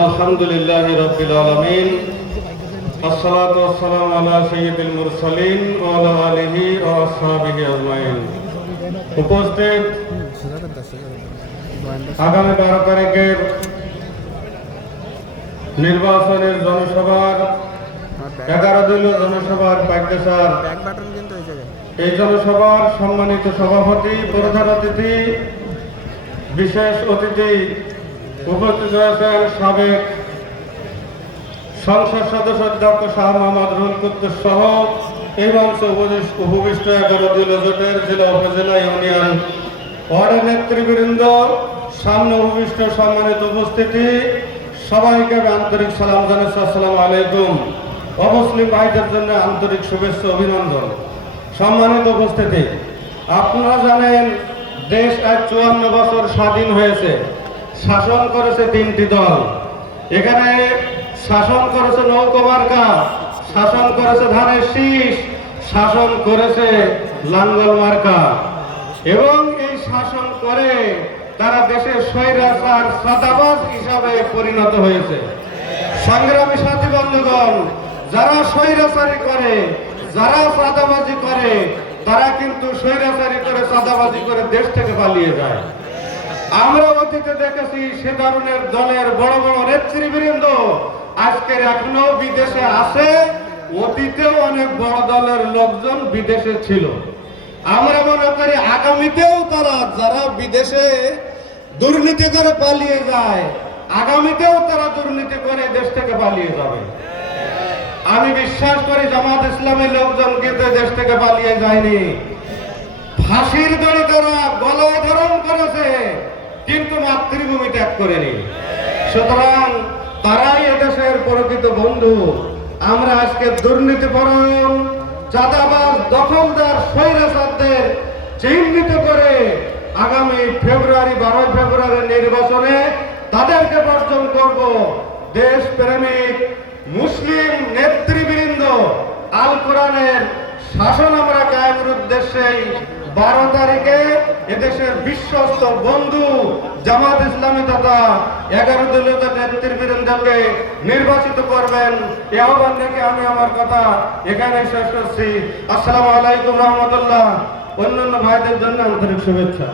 আলহামদুলিল্লাহি রাব্বিল আলামিন আসসালাতু ওয়াসসালামু আলা সাইয়্যিদিল মুরসালিন ওয়া আলা আলিহি ওয়া আসহাবিহি আজমাইন। উপস্থিত আগামী 12 তারিখের নির্বাচনের জনসভার 11 দলীয় জনসভার পাইকসার এই জনসভার সম্মানিত সভাপতি, প্রধান অতিথি, বিশেষ অতিথি উপস্থিত হয়েছেন সাবেক সংসদ সদস্য অধ্যক্ষ শাহ মোহাম্মদ রুহুল কুদ্দুস সহ এই মঞ্চে উপবিষ্ট 11 দলীয় জোটের জেলা উপজেলা ইউনিয়ন ওয়ার্ডের নেতৃবৃন্দ, সামনে উপবিষ্ট সম্মানিত উপস্থিতি, সবাইকে আন্তরিক সালাম জানাচ্ছি। আসসালামু আলাইকুম। অমুসলিম ভাইদের জন্য আন্তরিক শুভেচ্ছা অভিনন্দন। সম্মানিত উপস্থিতি, আপনারা জানেন দেশ আজ 54 বছর স্বাধীন হয়েছে। শাসন করেছে 3টি দল। এখানে শাসন করেছে নৌকা মার্কা, শাসন করেছে ধানের শীষ, শাসন করেছে লাঙ্গল মার্কা, এবং এই শাসন করে তারা দেশের স্বৈরাচার সাদাবাজ হিসাবে পরিণত হয়েছে। সংগ্রামী সাথী বন্ধুগণ, যারা স্বৈরাচারী করে, যারা সাদাবাজি করে, তারা কিন্তু স্বৈরাচারী করে সাদাবাজি করে দেশ থেকে পালিয়ে যায়। আমরা অতীতে দেখেছি সে ধরনের দলের বড় বড় নেতৃবৃন্দ আজকের এখনো বিদেশে আছে। অতীতেও অনেক বড় দলের লোকজন বিদেশে ছিল। আমরা মনে করি আগামীতেও তারা, যারা বিদেশে দুর্নীতি করে পালিয়ে যায়, আগামীতেও তারা দুর্নীতি করে দেশ থেকে পালিয়ে যাবে। আমি বিশ্বাস করি জামাত ইসলামের লোকজন কিন্তু দেশ থেকে পালিয়ে যায়নি। ফাঁসির দড়ি তারা গলায় ধারণ করেছে, কিন্তু মাতৃভূমি ত্যাগ করেনি। সুতরাং তারাই এদেশের প্রকৃত বন্ধু। আমরা আজকে দুর্নীতিপরায়ণ, চাঁদাবাজ, দখলদার, স্বৈরাচারদের চিহ্নিত করে আগামী 12 ফেব্রুয়ারি নির্বাচনে তাদেরকে বর্জন করব। দেশপ্রেমিক মুসলিম নেতৃবৃন্দ, আল কোরআনের শাসন আমরা কায়েমের উদ্দেশ্যেই 12 তারিখে এদেশের বিশ্বস্ত বন্ধু জামাত ইসলামী তথা 11 দলীয় নেতৃবৃন্দকে নির্বাচিত করবেন। এই আহ্বান রেখে আমি আমার কথা এখানে শেষ করছি। আসসালামু আলাইকুম রহমতুল্লাহ। অন্যান্য ভাইদের জন্য আন্তরিক শুভেচ্ছা।